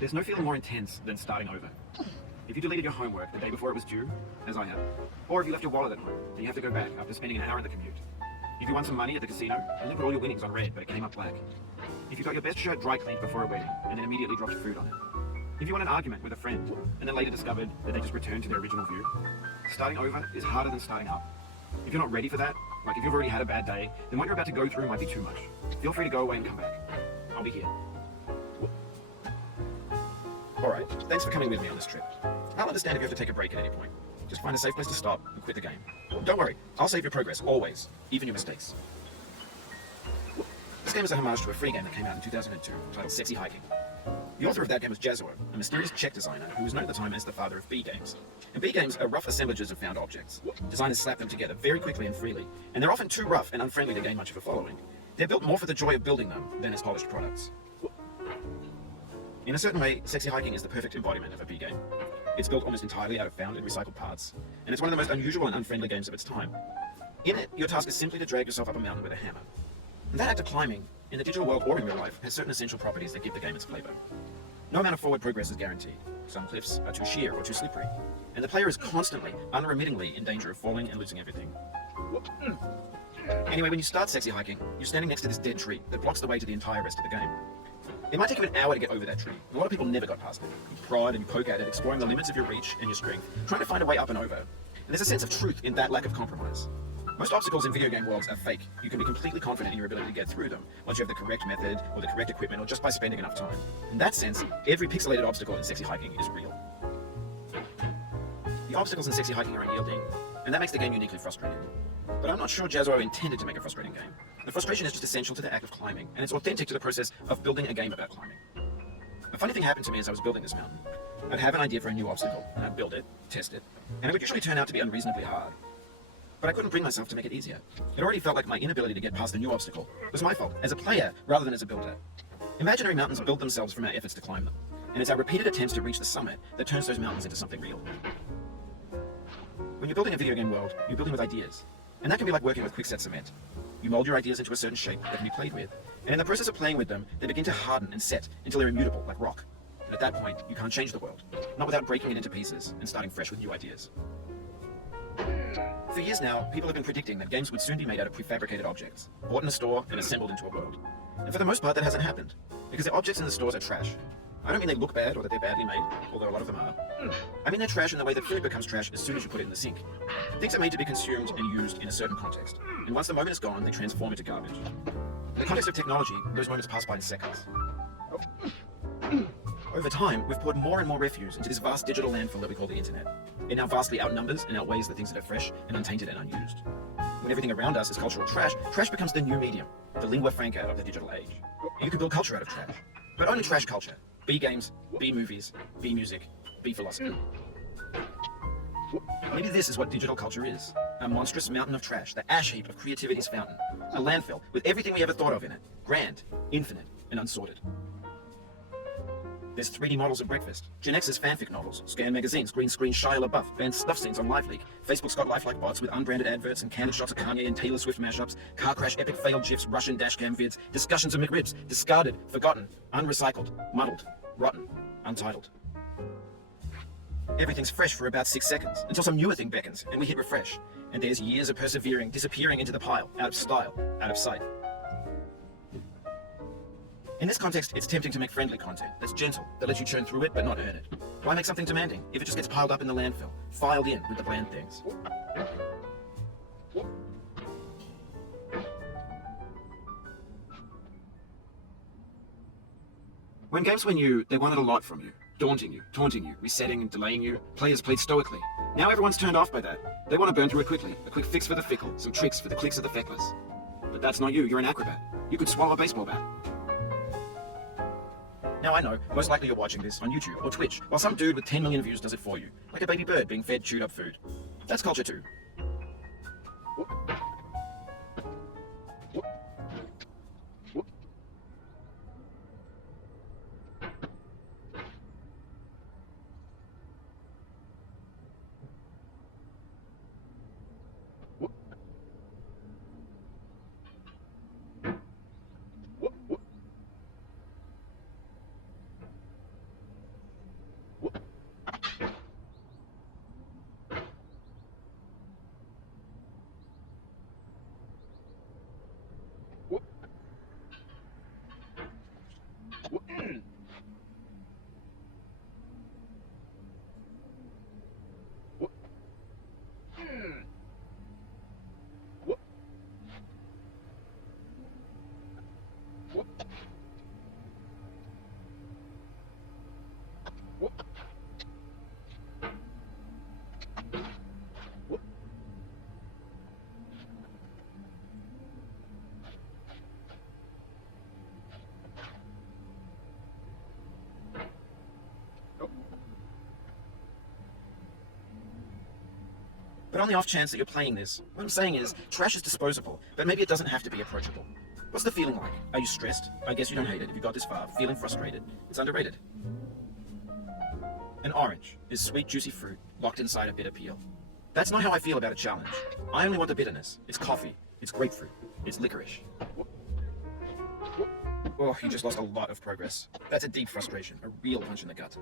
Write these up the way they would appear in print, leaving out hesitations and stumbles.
There's no feeling more intense than starting over. If you deleted your homework the day before it was due, as I have, or if you left your wallet at home and you have to go back after spending an hour in the commute. If you won some money at the casino and you put all your winnings on red but it came up black. If you got your best shirt dry cleaned before a wedding and then immediately dropped food on it. If you won an argument with a friend and then later discovered that they just returned to their original view. Starting over is harder than starting up. If you're not ready for that, like if you've already had a bad day, then what you're about to go through might be too much. Feel free to go away and come back. I'll be here. Alright, thanks for coming with me on this trip. I'll understand if you have to take a break at any point. Just find a safe place to stop and quit the game. Don't worry, I'll save your progress, always, even your mistakes. This game is a homage to a free game that came out in 2002, titled Sexy Hiking. The author of that game was Jazuo, a mysterious Czech designer who was known at the time as the father of B games. And B games are rough assemblages of found objects. Designers slap them together very quickly and freely, and they're often too rough and unfriendly to gain much of a following. They're built more for the joy of building them than as polished products. In a certain way, Sexy Hiking is the perfect embodiment of a B game. It's built almost entirely out of found and recycled parts, and it's one of the most unusual and unfriendly games of its time. In it, your task is simply to drag yourself up a mountain with a hammer. And that act of climbing, in the digital world or in real life, has certain essential properties that give the game its flavor. No amount of forward progress is guaranteed. Some cliffs are too sheer or too slippery, and the player is constantly, unremittingly in danger of falling and losing everything. Anyway, when you start Sexy Hiking, you're standing next to this dead tree that blocks the way to the entire rest of the game. It might take you an hour to get over that tree. A lot of people never got past it. You prod and you poke at it, exploring the limits of your reach and your strength, trying to find a way up and over. And there's a sense of truth in that lack of compromise. Most obstacles in video game worlds are fake. You can be completely confident in your ability to get through them once you have the correct method or the correct equipment or just by spending enough time. In that sense, every pixelated obstacle in Sexy Hiking is real. The obstacles in Sexy Hiking are unyielding, and that makes the game uniquely frustrating. But I'm not sure Jazuo intended to make a frustrating game. The frustration is just essential to the act of climbing, and it's authentic to the process of building a game about climbing. A funny thing happened to me as I was building this mountain. I'd have an idea for a new obstacle, and I'd build it, test it, and it would usually turn out to be unreasonably hard. But I couldn't bring myself to make it easier. It already felt like my inability to get past a new obstacle was my fault, as a player rather than as a builder. Imaginary mountains build themselves from our efforts to climb them, and it's our repeated attempts to reach the summit that turns those mountains into something real. When you're building a video game world, you're building with ideas, and that can be like working with quickset cement. You mold your ideas into a certain shape that can be played with, and in the process of playing with them, they begin to harden and set until they're immutable, like rock. And at that point, you can't change the world, not without breaking it into pieces and starting fresh with new ideas. For years now, people have been predicting that games would soon be made out of prefabricated objects, bought in a store and assembled into a world. And for the most part, that hasn't happened, because the objects in the stores are trash. I don't mean they look bad or that they're badly made, although a lot of them are. I mean they're trash in the way that food becomes trash as soon as you put it in the sink. Things are made to be consumed and used in a certain context, and once the moment is gone, they transform into garbage. In the context of technology, those moments pass by in seconds. Over time, we've poured more and more refuse into this vast digital landfill that we call the internet. It now vastly outnumbers and outweighs the things that are fresh and untainted and unused. When everything around us is cultural trash, trash becomes the new medium, the lingua franca of the digital age. And you can build culture out of trash, but only trash culture. B games, B movies, B music, B philosophy. Maybe this is what digital culture is. A monstrous mountain of trash, the ash heap of creativity's fountain. A landfill with everything we ever thought of in it. Grand, infinite, and unsorted. There's 3D models of breakfast, Gen X's fanfic novels, scan magazines, green screen Shia LaBeouf, banned stuff scenes on LiveLeak, Facebook's got lifelike bots with unbranded adverts and candid shots of Kanye and Taylor Swift mashups, car crash epic failed gifs, Russian dashcam vids, discussions of McRibs, discarded, forgotten, unrecycled, muddled, rotten, untitled. Everything's fresh for about 6 seconds, until some newer thing beckons, and we hit refresh. And there's years of persevering, disappearing into the pile, out of style, out of sight. In this context, it's tempting to make friendly content that's gentle, that lets you churn through it but not earn it. Why make something demanding if it just gets piled up in the landfill, filed in with the bland things? When games were new, they wanted a lot from you. Daunting you, taunting you, resetting and delaying you. Players played stoically. Now everyone's turned off by that. They want to burn through it quickly. A quick fix for the fickle, some tricks for the clicks of the feckless. But that's not you, you're an acrobat. You could swallow a baseball bat. Now I know, most likely you're watching this on YouTube or Twitch, while some dude with 10 million views does it for you, like a baby bird being fed chewed up food. That's culture too. But on the off chance that you're playing this, what I'm saying is, trash is disposable, but maybe it doesn't have to be approachable. What's the feeling like? Are you stressed? I guess you don't hate it if you got this far. Feeling frustrated? It's underrated. An orange is sweet, juicy fruit locked inside a bitter peel. That's not how I feel about a challenge. I only want the bitterness. It's coffee. It's grapefruit. It's licorice. Oh, you just lost a lot of progress. That's a deep frustration, a real punch in the gut.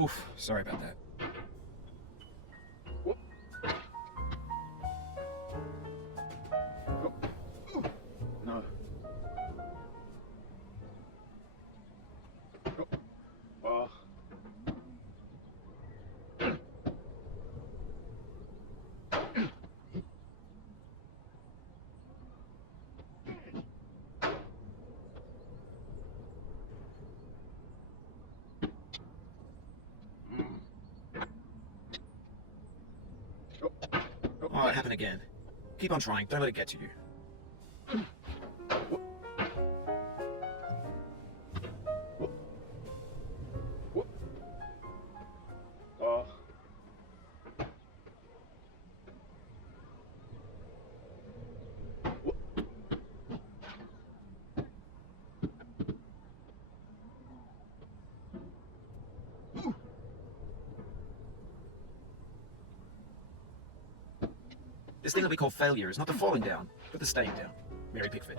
Oof, sorry about that. No. Oh, it happened again. Keep on trying, don't let it get to you. This thing that we call failure is not the falling down, but the staying down. Mary Pickford.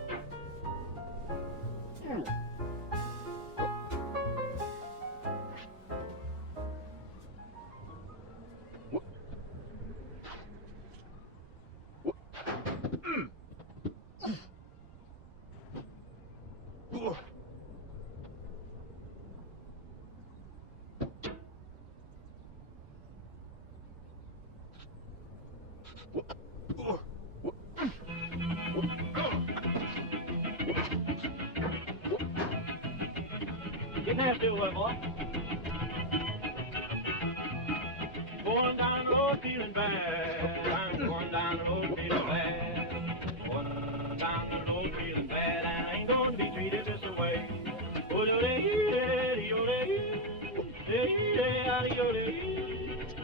Get nasty away, boy. Going down the road feeling bad. I'm going down the road feeling bad. Going down the road feeling bad, and I ain't gonna be treated this way. Oh, yo, hey, hey, yo, hey, hey, hey, hey, yo, hey,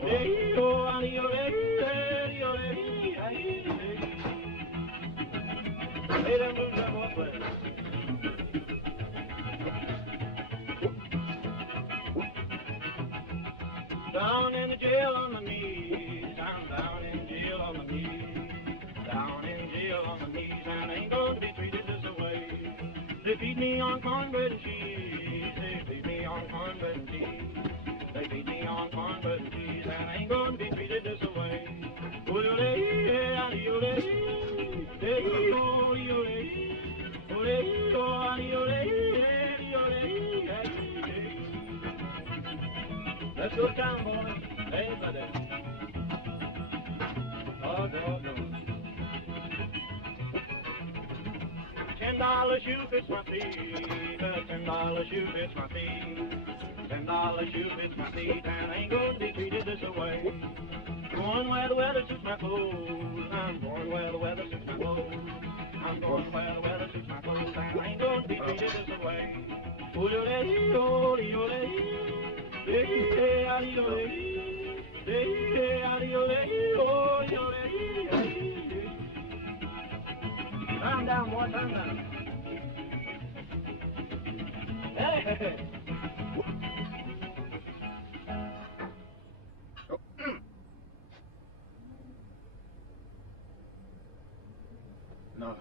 hey, yo, hey, yo, hey, yo, hey, hey, hey. Hey, them moves that boy play. Down in the jail on my knees, I'm down in jail on my knees, down in jail on my knees, and I ain't going to be treated this way. They feed me on cornbread and cheese, they feed me on cornbread and cheese, they feed me on cornbread and cheese, and I ain't going to be treated this way. Oh, yo, hey, yo, hey, hey, oh, yo, hey, oh, hey, oh, yo, hey, yo, hey, hey. Let's go to town, boys. Hey, buddy. Oh, no. $10 shoe fits my feet. $10 shoe fits my feet. $10 shoe fits my feet, and I ain't gonna be treated this way. Going where the weather suits my clothes. I'm going where the weather suits my clothes. I'm going where the weather suits my clothes, and I ain't gonna be treated this way. Calm down, boy, calm down. Hey! No.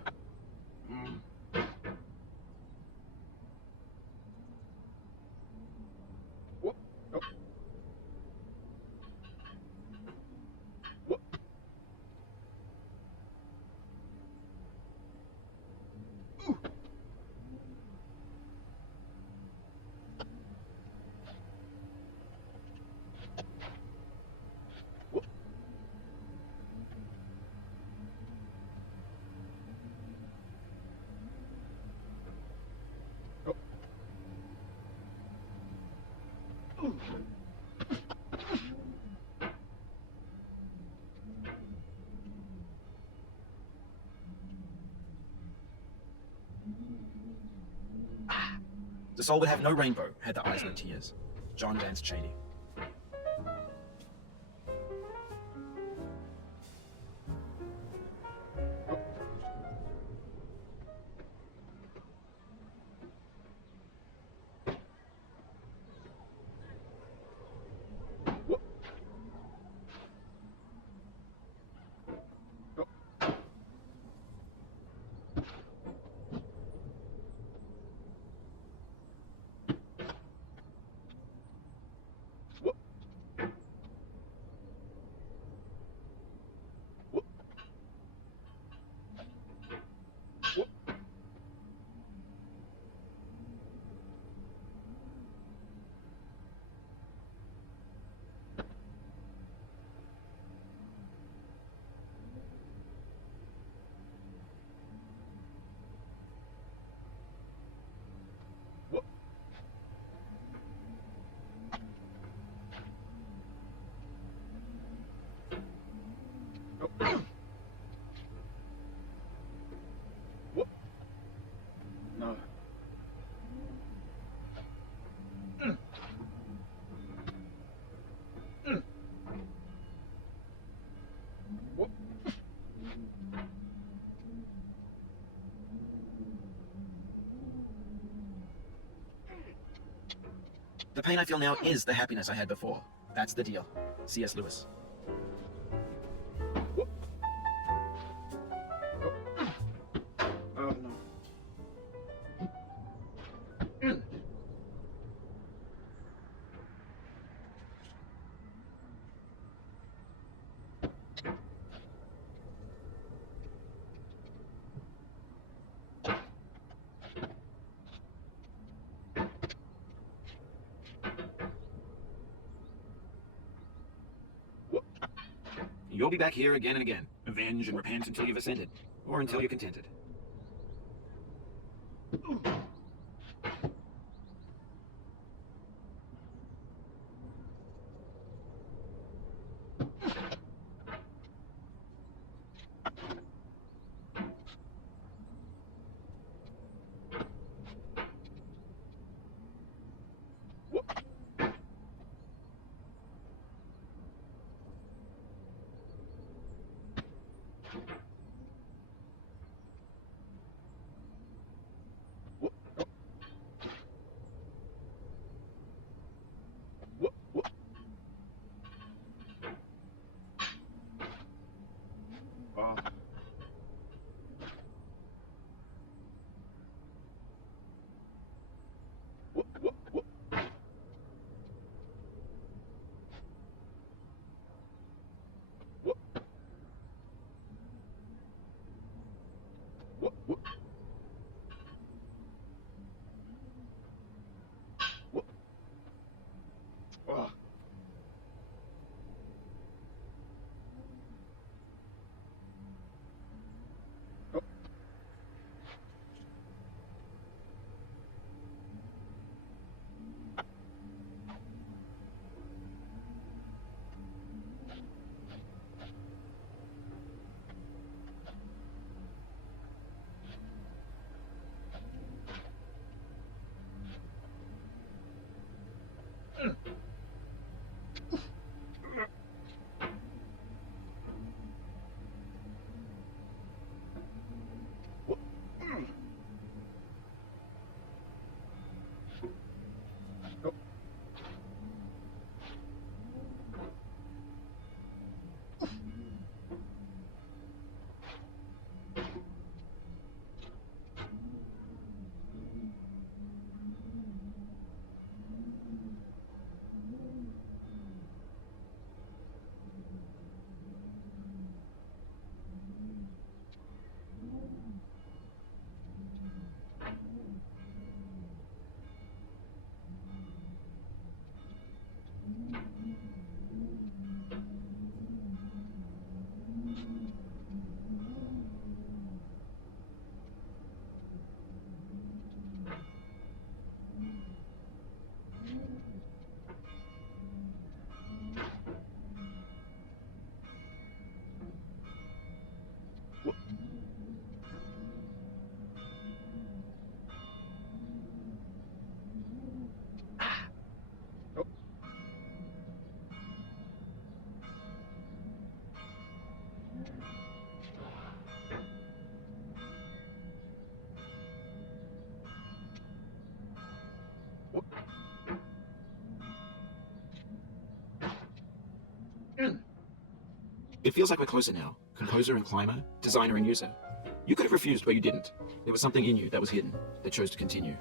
The soul would have no rainbow had the eyes no tears. John Vance Cheney. No. The pain I feel now is the happiness I had before. That's the deal. C.S. Lewis. Oh, no. You'll be back here again and again. Avenge and repent until you've ascended. Or until you're contented. It feels like we're closer now, composer and climber, designer and user. You could have refused, but you didn't. There was something in you that was hidden, that chose to continue.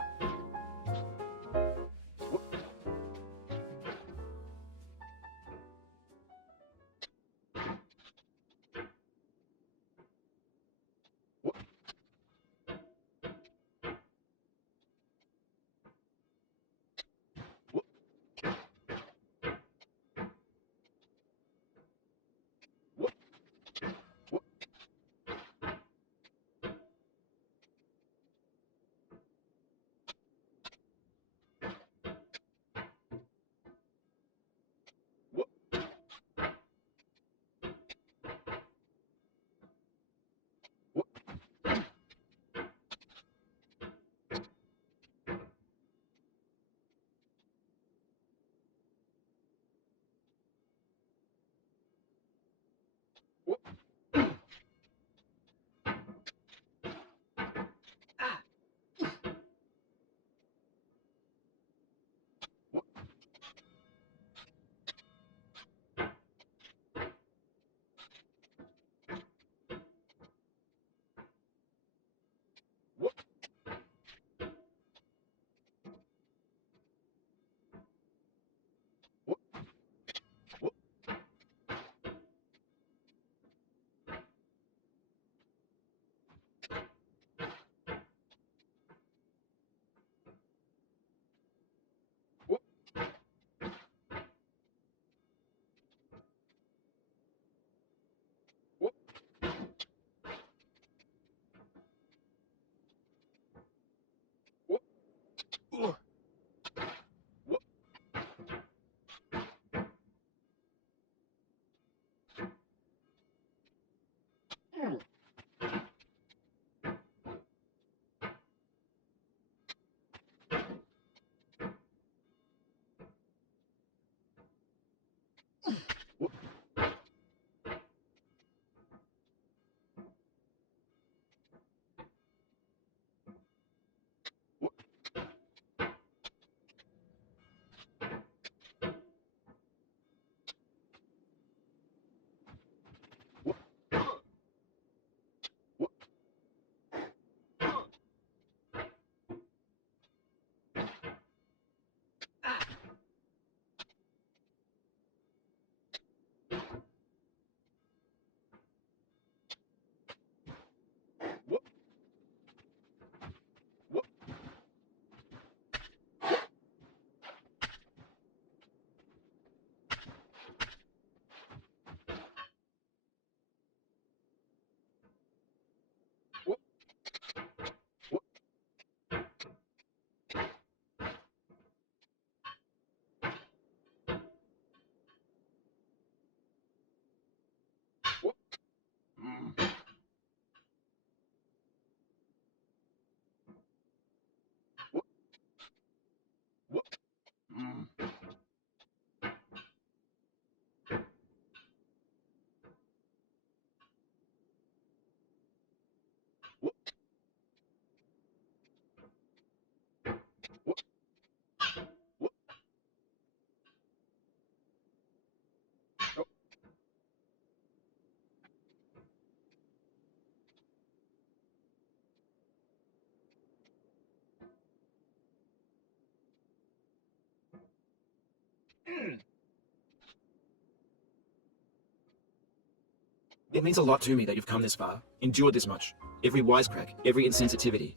It means a lot to me that you've come this far, endured this much. Every wisecrack, every insensitivity,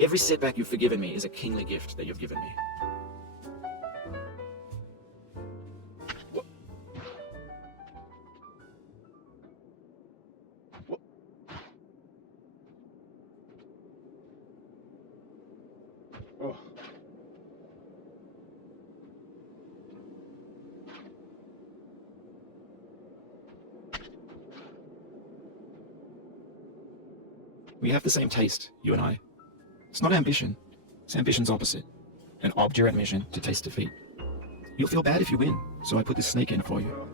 every setback you've forgiven me is a kingly gift that you've given me. We have the same taste, you and I. It's not ambition. It's ambition's opposite. An obdurate mission to taste defeat. You'll feel bad if you win, so I put this snake in for you.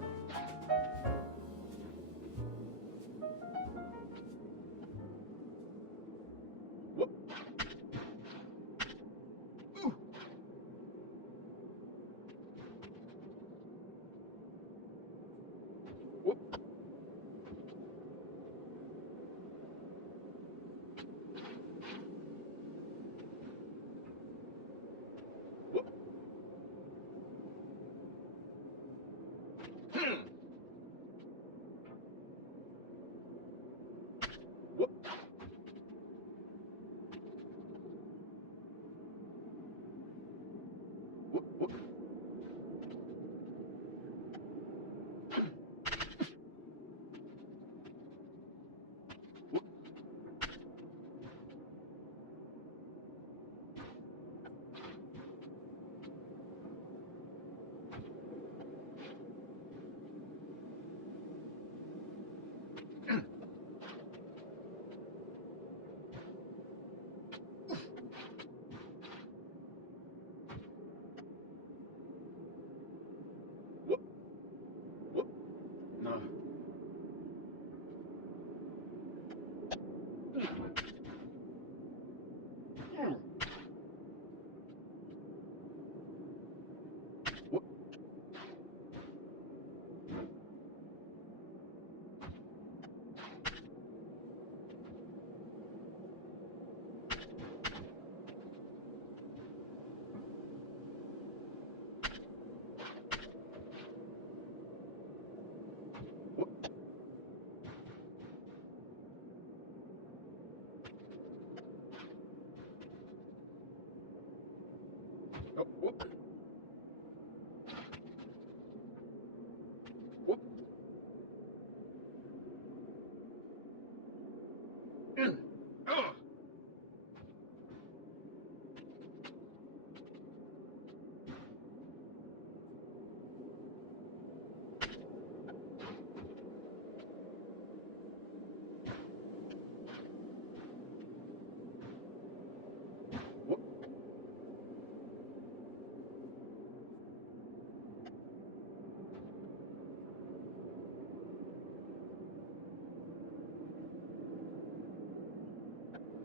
Oh.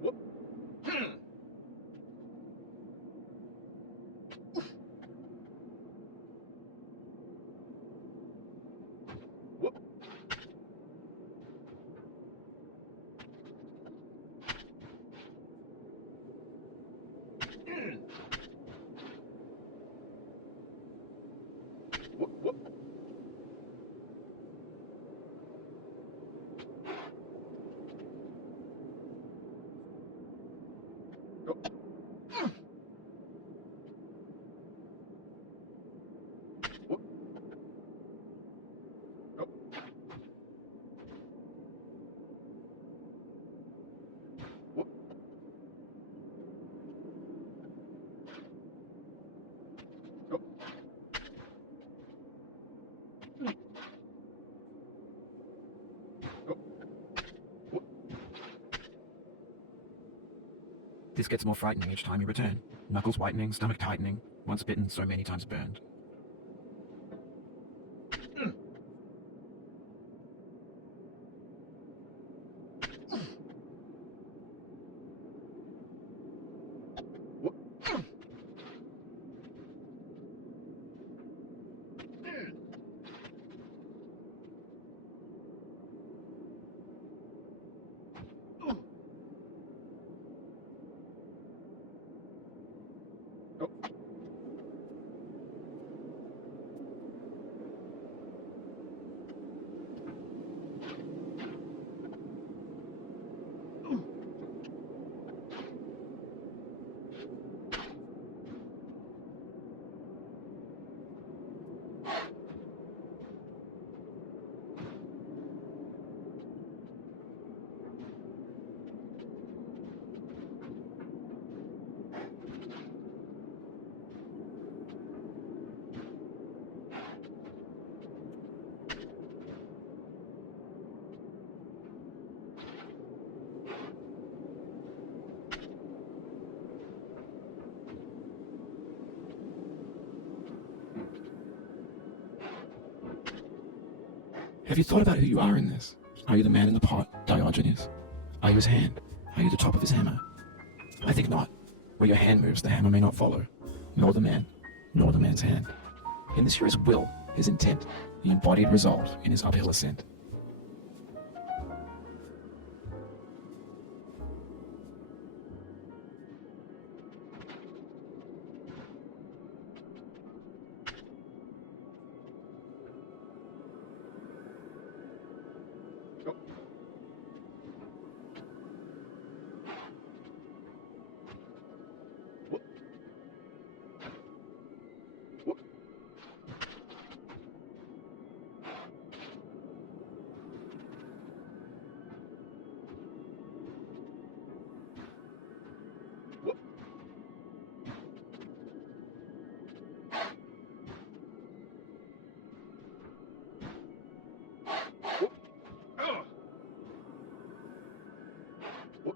Whoop. Hmm. Whoop. Hmm. Whoop. Whoop. Go. Whoop. Go. Whoop. Go. Go. Whoop. This gets more frightening each time you return. Knuckles whitening, stomach tightening. Once bitten, so many times burned. Whoop. Go. Have you thought about who you are in this? Are you the man in the pot, Diogenes? Are you his hand? Are you the top of his hammer? I think not. Where your hand moves, the hammer may not follow. Nor the man, nor the man's hand. In this here is will, his intent, the embodied resolve in his uphill ascent. Go. Whoop. Whoop. Whoop. Whoop. Oh. Whoop.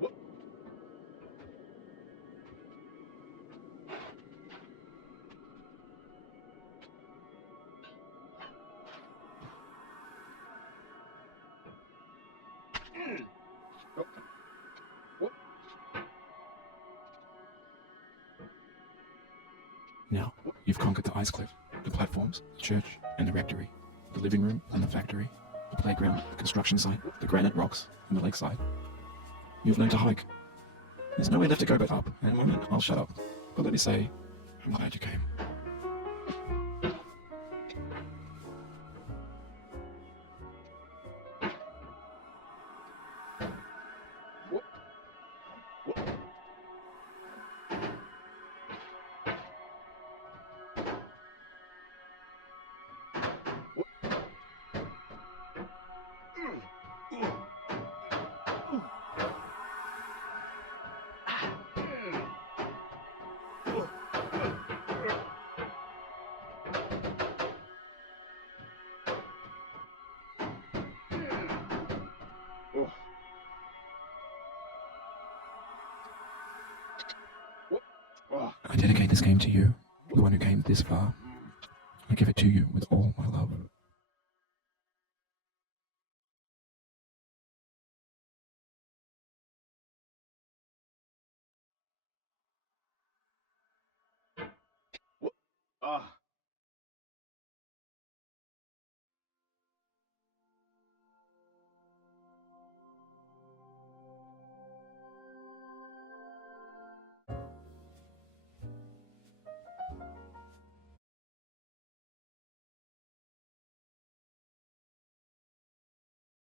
Whoop. Go. Whoop. Now, you've conquered the ice cliff, the platforms, the church, and the rectory, the living room and the factory, the playground, the construction site, the granite rocks, and the lakeside. You've learned to hike. There's nowhere left to go but up, and in a moment I'll shut up. But let me say, I'm glad you came. Whoop. Whoop. Whoop. I dedicate this game to you, the one who came this far. I give it to you with all my love. Ah.